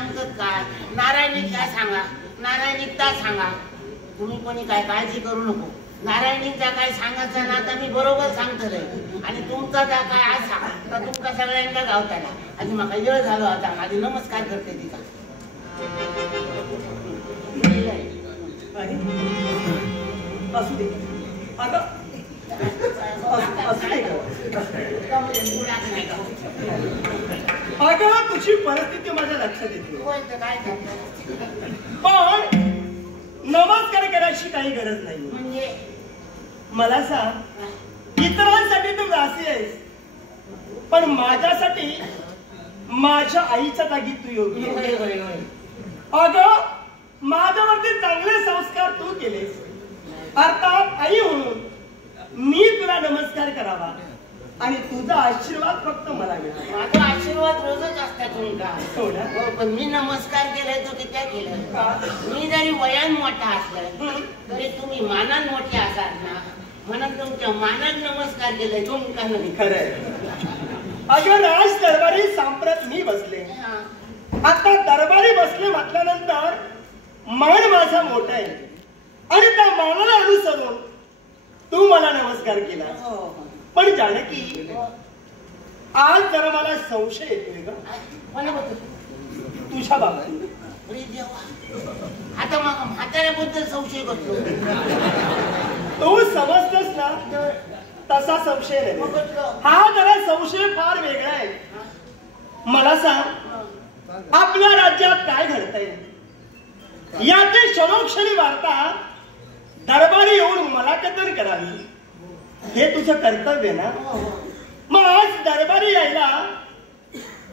सांगतात काय नारायणिक काय सांगा नारायणिकता सांगा तुम्ही कोणी काय काळजी करू नको नारायणीचा काय सांगायचा ना आता मी बरोबर सांगतो रे आणि तुमचा त्या काय आसा तर तुमका सगळ्यांका गावताना आणि मला वेळ झालो आता माझी नमस्कार करते तिका असू दे आता अगं तुझी परिस्थिती माझ्या लक्षात येते पण नमस्कार करायची काही गरज नाही म्हणजे मला सांग इतरांसाठी तू दासी आहेस पण माझ्यासाठी माझ्या आईच्या जागी तू योग्य अगं माझ्यावरती चांगले संस्कार तू केलेस अर्थात आई म्हणून मी तुला नमस्कार करावा आणि तुझा आशीर्वाद फक्त मला मिळाला माझा आशीर्वाद रोजच असतात तुमका पण मी नमस्कार केलाय तो कित्या केलं मी जरी वयान मोठा असलाय तरी तुम्ही मानान मोठे असाल ना म्हणून तुमच्या मानान नमस्कार केलाय तुमका नाही खरंय अगं राज दरबारी सांप्रत मी बसले आता दरबारी बसले म्हटल्यानंतर मान माझा मोठा आहे आणि त्या मानाला अनुसरून तू मला नमस्कार केला पण जानकी आज जरा मला संशय येतोय का तुझ्या बाबतीत आता मग म्हाताऱ्याबद्दल संशय करतो तू समजतोस ना तसा संशय नाही हा जरा संशय फार वेगळा आहे मला सांग आपल्या राज्यात काय घडतंय याची क्षणोक्षणी वार्ता दरबारी येऊन मला कथन करावी हे तुझं कर्तव्य ना मग आज दरबारी यायला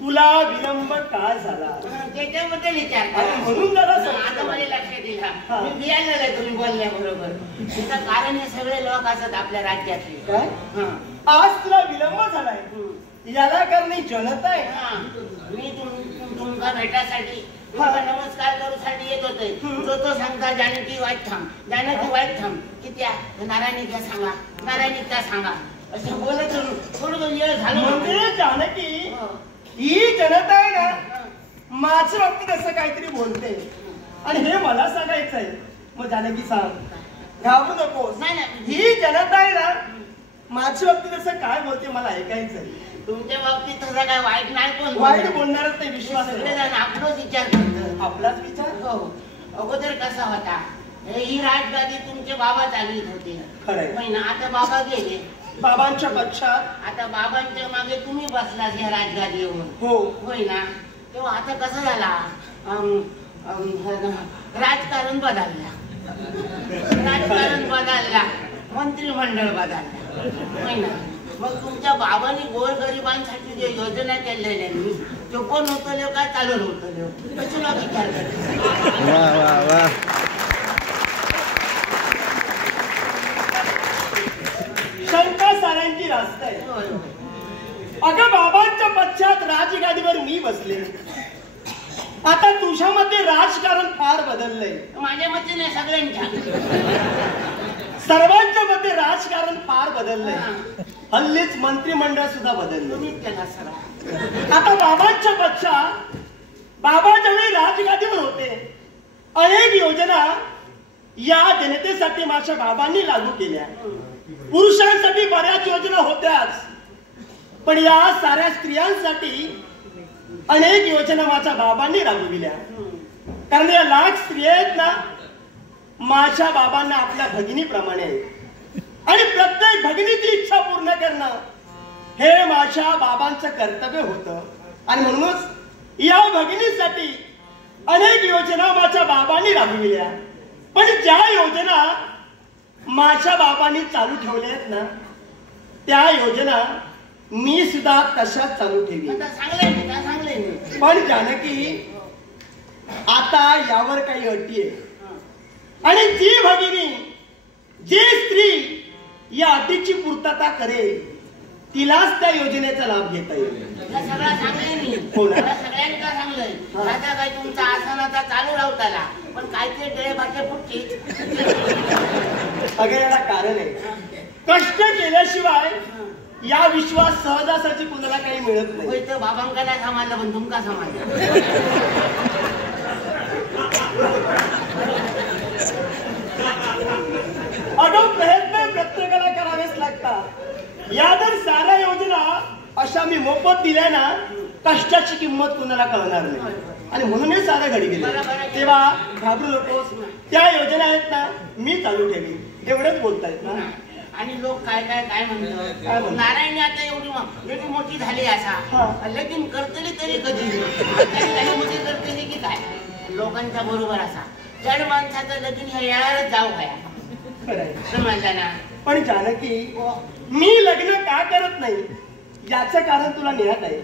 तुला विलंब का झाला त्याच्याबद्दल विचार म्हणून जरा आता मला लक्षात दिला मी बियालेलं तुम्ही बोलल्या बरोबर त्याचं कारण हे सगळे लोक असतात आपल्या राज्यातले काय आज तुला विलंब झालाय याला करणे जनता आहे मी तुमका भेटासाठी नमस्कार करूसाठी येत होते तो सांगता जानकी वाईट थांब किती नारायणिका सांगा नारायणिकता सांगा असं बोलत थोडं वेळ झालं म्हणजे जानकी ही जनता आहे ना माझ्या बाबतीत असं काहीतरी बोलते आणि हे मला सांगायचं आहे मग जानकी सांग घाबरू नकोस ही जनता आहे ना माझ्या बाबतीत असं काय बोलते मला ऐकायचं आहे तुमच्या बाबतीत तसं काय वाईट नाही पण वाईट बोलणारच नाही विश्वास आपलाच विचार करतो आपलाच विचार हो अगोदर कसा होता ही राजगादी तुमचे बाबा चालवीत होते खरं आता बाबा गेले बाबांच्या पक्षात आता बाबांच्या मागे तुम्ही बसला या राजगादीवर हो होय ना तेव्हा आता कसं झाला राजकारण बदलला मंत्रिमंडळ बदलला होय ना मग तुमच्या बाबांनी गोरगरिबांसाठी जे योजना केलेल्या तो कोण होतं काय चालू नव्हतं कशाला विचार शंका साऱ्यांची रास्त आहे अगं बाबांच्या पश्चात राजगादीवर मी बसले आता तुझ्या मते राजकारण फार बदललंय माझ्या मते नाही सगळ्यांच्या सर्वांच्या मते राजकारण फार बदललंय हल्लीच मंत्रिमंडळ सुद्धा बदललं आता बाबांच्या पश्चात बाबा ज्यावेळी राजगादीवर होते अनेक योजना या जनतेसाठी माझ्या बाबांनी लागू केल्या पुरुषांसाठी बऱ्याच योजना होत्याच पण या साऱ्या स्त्रियांसाठी अनेक योजना माझ्या बाबांनी राबविल्या कारण या लाख स्त्रिया आहेत ना माझ्या बाबांना आपल्या भगिनीप्रमाणे आणि प्रत्येक भगिनीची इच्छा पूर्ण करणं हे माझ्या बाबांचं कर्तव्य होतं आणि म्हणूनच या भगिनीसाठी अनेक योजना माझ्या बाबांनी राबविल्या पण ज्या योजना माझ्या बाबांनी चालू ठेवल्या आहेत ना त्या योजना मी सुद्धा तशाच चालू ठेवी पण जानकी आता यावर काही अटी आहे आणि जी भगिनी जी स्त्री या अटीची पूर्तता करेल तिलाच त्या योजनेचा लाभ घेता येईल सगळ्यांना सांगलंय आता काय तुमचा आसनाचा चालू राहताला पण काहीतरी डळे भाषा फुटली अगं याला कारण आहे कष्ट केल्याशिवाय या विश्वास सहजासहजी कुणाला काही मिळत नाही बाबांका नाही सांभाळलं पण तुमका सांभाळलं या जर साऱ्या योजना अशा मी मोफत दिल्या ना, कष्टाची किंमत कुणाला कळणार नाही. आणि म्हणून हे साऱ्या घडी गेले. तेव्हा घाबरू नकोस, त्या योजना आहेत ना मी चालू ठेवी, एवढंच बोलतायत ना. आणि लोक काय काय काय म्हणतात, नारायणी आता एवढी मोठी झाली असा लगीन करतली तरी कधी मध्ये करतली की काय, लोकांच्या बरोबर असा जड माणसाचं लगीन ह्या येणारच जाऊ काय समजला ना. पण जानकी, मी लग्न का करत नाही याचं कारण तुला ज्ञात आहे.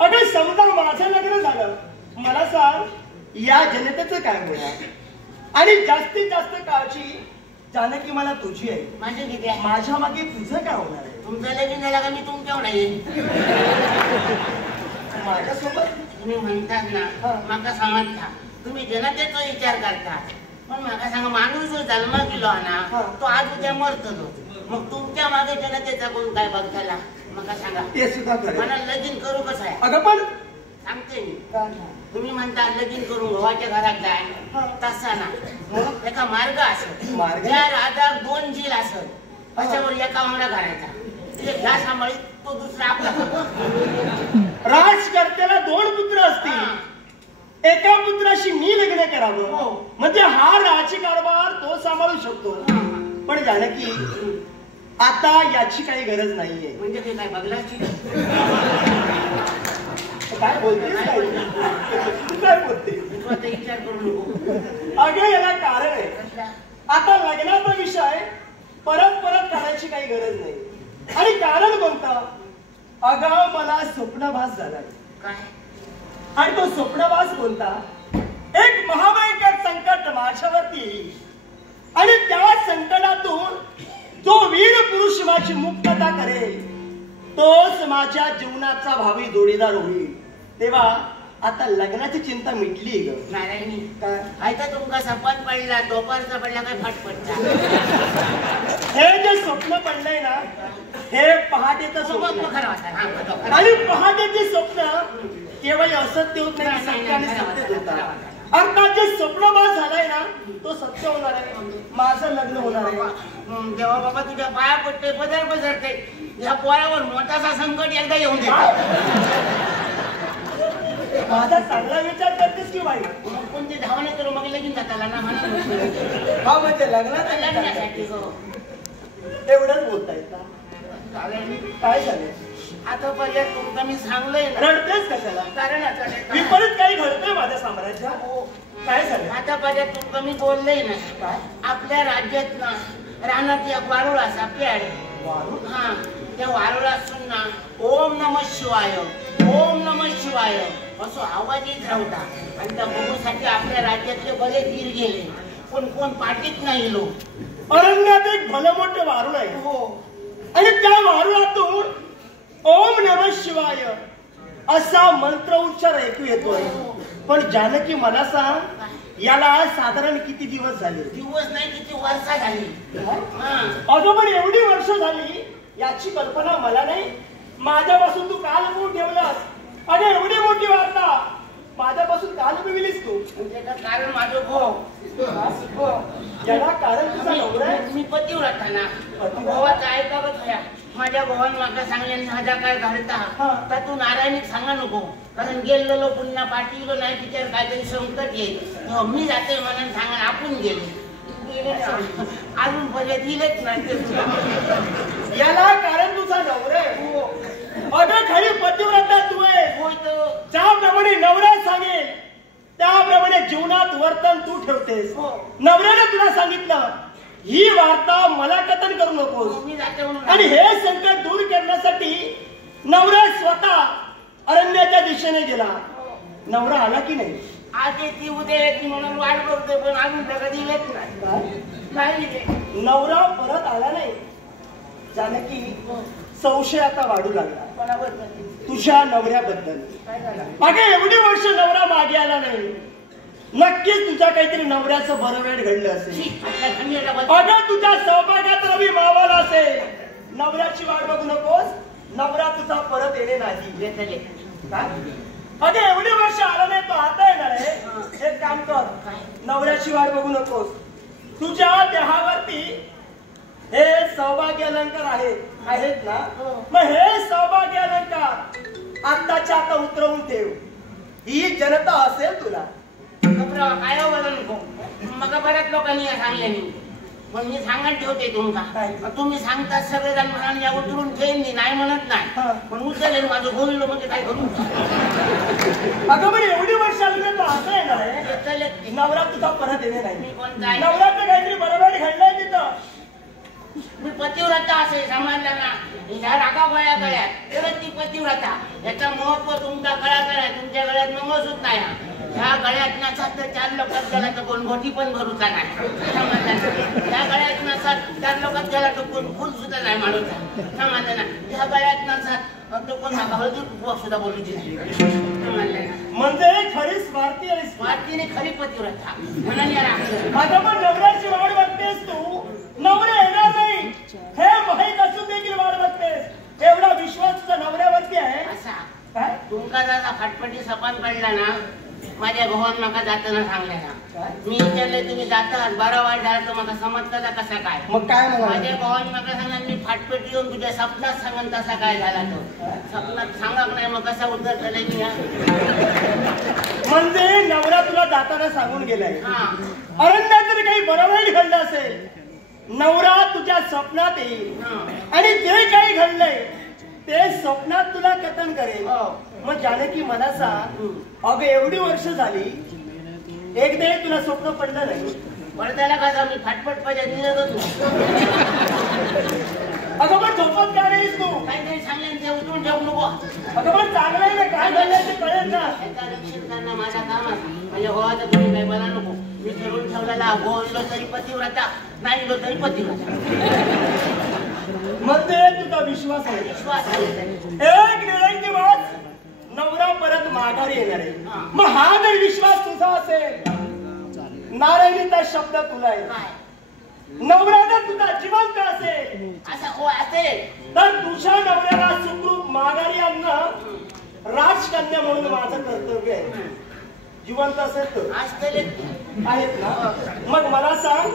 अगं समजा माझं लग्न झालं, मला सांग या जनतेचं काय होणार. आणि जास्तीत जास्त काळजी जानकी मला तुझी आहे. माझे किती आहे? माझ्या मागे तुझं काय होणार आहे. तुमचं लगीन झालं का मी तुमच्यावर येईन. माझ्यासोबत तुम्ही म्हणतात ना माका समजता, तुम्ही जनतेचा विचार करता, पण माका सांगा माणूस जो जन्म गेलो ना तो आज उद्या मरतो. मग तुमच्या मागे जनतेचा कोण काय बघताला माका सांगा. ते सुद्धा मला लगीन करू कसं आहे. अगं पण सांगते मी, तुम्ही म्हणता लगीन करून भावाच्या घरात जाय, तसा ना एका मार्ग असत, ज्या राजात 2 झील असत अशावर एका वांगडा घालायचा, तिथे घ्या सांभाळीत तो दुसरा आपला. राजकर्त्याला 2 पुत्र असतील, एका पुत्राशी मी लग्न करावं म्हणजे हा राजकारभार तो सांभाळू शकतो. पण जानकी आता याची काही गरज नाहीये. म्हणजे ते काय बघलाची काय बोलतेस, काय बोलते विचार करू नको. अगं याला कारण आहे. आता लग्नाचा विषय परत परत काढायची काही गरज नाही. आणि कारण कोणतं, अगं मला स्वप्नभास झालाय. काय? आणि तो स्वप्नभास कोणता, एक महाभयंकर संकट माझ्यावरती येईल आणि त्या संकटातून जो वीर पुरुष माझी मुक्तता करेल तोच माझ्या जीवनाचा भावी जोडीदार होईल. तेव्हा आता लग्नाची चिंता मिटली ग. नारायणी काय तर तुमका सपन पडला, दोपारचा पडला काय फट पडता. हे जे स्वप्न पडलंय ना हे पहाटेचं स्वप्न. आणि पहाटेचे स्वप्न केवळ असत्य होत नाही, सत्य आणि सत्यच होतात. अर्थात जे स्वप्नभास झालाय ना तो सत्य होणार आहे. माझं लग्न होणार आहे. जेव्हा बाबा तुझ्या पाया पडते पदर पसरते, या पोरावर मोठासा संकट एकदा येऊन दे. माझा चांगला विचार करतेस की बाई, पण ते धावणे करू मग लगीन जाताला ना म्हणा. हा म्हणजे लग्नासाठी एवढंच बोलतायत ना. काय झालं आता पर्यंत तुमचा मी सांगलंय ना. रडतेस कशाला, कारण विपरीत काही घडतंय माझ्या साम्राज्यात. काय झालं आता पर्यंत तुमचा मी बोललंय ना. आपल्या राज्यात ना रानात एक वारुळ असा पेड, हा त्या वारुळातून ना ओम नमः शिवाय ओम नमः शिवाय असं आवाज येत राहता. आणि त्या बघूसाठी आपल्या राज्यातले बरे तीर गेले, पण कोण पाठीत नाही लोक. अरण्यात एक भलं मोठं वारुळ आहे. हो. आणि त्या वारुळातून ओम नमः शिवाय असा मंत्र उच्चार ऐकू येतोय. पण जानकी मला सांग याला साधारण किती दिवस झाले. दिवस नाही किती वर्ष झाली. अगं पण एवढी वर्ष झाली याची कल्पना मला नाही. माझ्यापासून तू काल लपवून ठेवलास. अगं एवढी मोठी वार्ता माझ्यापासून काल लपविलीस तू. कारण माझं याला कारण तुझा नवरा आहे. मी पतिव्रता ना. गोवाचा ऐकावत होया. माझ्या भावान माका सांगले माझा काय घडता तर तू नारायणीक सांगा नको, कारण गेलेलो पुन्हा पाठवलो नाही तिच्यावर काहीतरी संकट येईल. मी जाते म्हणून सांगा आपण गेले अजून पर्यंत दिलेच नाही. याला कारण तुझा नवरा आहे. अगं खरी पतिव्रता तू आहे. ज्याप्रमाणे नवरा सांगेल त्याप्रमाणे जीवनात वर्तन तू ठेवतेस. नवऱ्याने तुला सांगितलं ही वार्ता मला कथन करू नकोस. आणि हे संकट दूर करण्यासाठी नवरा स्वतः अरण्याच्या दिशेने गेला. नवरा आला की नाही. आज ती उद्या येते म्हणून वाट बघते, पण अजून कधी येत नाही. नवरा परत आला नाही. जानकी संशय आता वाढू लागला तुझ्या नवऱ्याबद्दल. अगं एवढी वर्ष नवरा मागे आला नाही. नक्कीच तुझ्या काहीतरी नवऱ्याचं बरं वेळ घडलं असेल. अगं तुझ्या सौभाग्यात रवी मावला असेल. नवऱ्याची वाट बघू नकोस. नवरा तुझा परत येणे नाही. अगं एवढी वर्ष आला नाही तो आता येणार आहे. एक काम कर, नवऱ्याची वाट बघू नकोस. तुझ्या देहावरती हे सौभाग्य अलंकार आहेत ना? हो. मग हे सौभाग्य अलंकार आत्ताच्या आता उतरवून ठेव. ही जनता असेल तुला. काय बोला नको. मग बऱ्याच लोकांनी सांगले पण मी सांगत ठेवते तुमका. तुम्ही सांगता सगळेजण म्हणाल या उतरून ठेवीन मी, नाही म्हणत नाही, पण उचलेल माझं बोललो म्हणजे काय करू. अगं बरं एवढी वर्ष आली तू असं येणार आहे? नवरा तुझा परत येणे नाही. मी कोण जाईल? नवरात्र काहीतरी बरोबर घडलंय तिथं. मी पतिव्रता असे समजलं ना. ह्या रागा गळ्या गळ्यात तरच ती पतिव्रता. याचं महत्व तुमच्या गळ्यात आहे. तुमच्या गळ्यात मंगळसूत्र नाही. ह्या गळ्यात नसत तर 4 लोकात गेला तर कोण घोटी पण भरूचा नाही. समजलं? ह्या गळ्यात नसत 4 लोकात गेला तर कोण फुल सुद्धा नाही माणूचा. समजलं ना? ह्या गळ्यात नसत तो कोण हळदी कुंकू सुद्धा बोलू शकतो. म्हणजे खरी स्वार्थी आणि स्वार्थीने खरी पतिव्रता म्हणून या राग. आता पण नवऱ्याची वाट बघतेस तू. नवरा येणार नाही हे माहीत असून देखील वाट बघतेस. एवढा विश्वास तुझा नवऱ्यावरती आहे. असा काय तुमका जसा फटफटी सपान पडला ना, माझ्या भावान माका जाताना सांगले ना. मी विचारले तुम्ही जातात 12 वाट झाला तर मला समजता कसा काय. मग काय माझ्या भावाने माका सांगा मी फाटपटी येऊन तुझ्या स्वप्नात सांगन तसा काय झाला तो. स्वप्नात सांगाक नाही मग कसा उत्तर झालंय मी. म्हणजे नवरा तुला जाताना सांगून गेलाय. हा अरण्यात तरी काही बरोबर घडलं असेल. नवरा तुझ्या स्वप्नात येईल आणि जे काही घडलंय ते स्वप्नात तुला कथन करेल. मग जानकी मला सांग, अगं एवढी वर्ष झाली एकदा तुला स्वप्न पडलं नाही? पडद्याला कसा मी फाटपट पाहिजे निघत होतो. अगं पण झोपत का नाहीस तू? काहीतरी सांगले ते उतरून ठेवू नको. अगं पण चांगलं आहे ना, काय घडलंय ते कळेल ना. याचा रक्षण करणं माझा काम आहे. म्हणजे भावाचं तुम्ही काही बोला नको. मी ठरवून ठेवलेला बोललो तरी पतिव्रता, नाही गेलो तरी पतिव्रता. म्हणजे तुझा विश्वास आहे. विश्वास आहे. एक निर्णय दिवस नवरा परत माघारी येणार आहे. मग हा जर विश्वास तुझा असेल, नारायणीचा शब्द तुला आहे, नवरा जर तुझा जिवंत असेल, असं हो असेल तर तुझ्या नवऱ्याला सुखरूप माघारी आणणं राजकन्या म्हणून माझं कर्तव्य आहे. जिवंत असेल तर आहेत ना? मग मला सांग,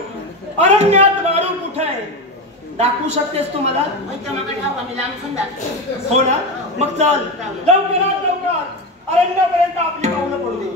अरण्यात वाळू कुठे आहे? दाखवू शकतेस तू मला? मी लांब हो ना? मग चल लवकरात लवकर अरण्यापर्यंत आपली पावलं पडू दे.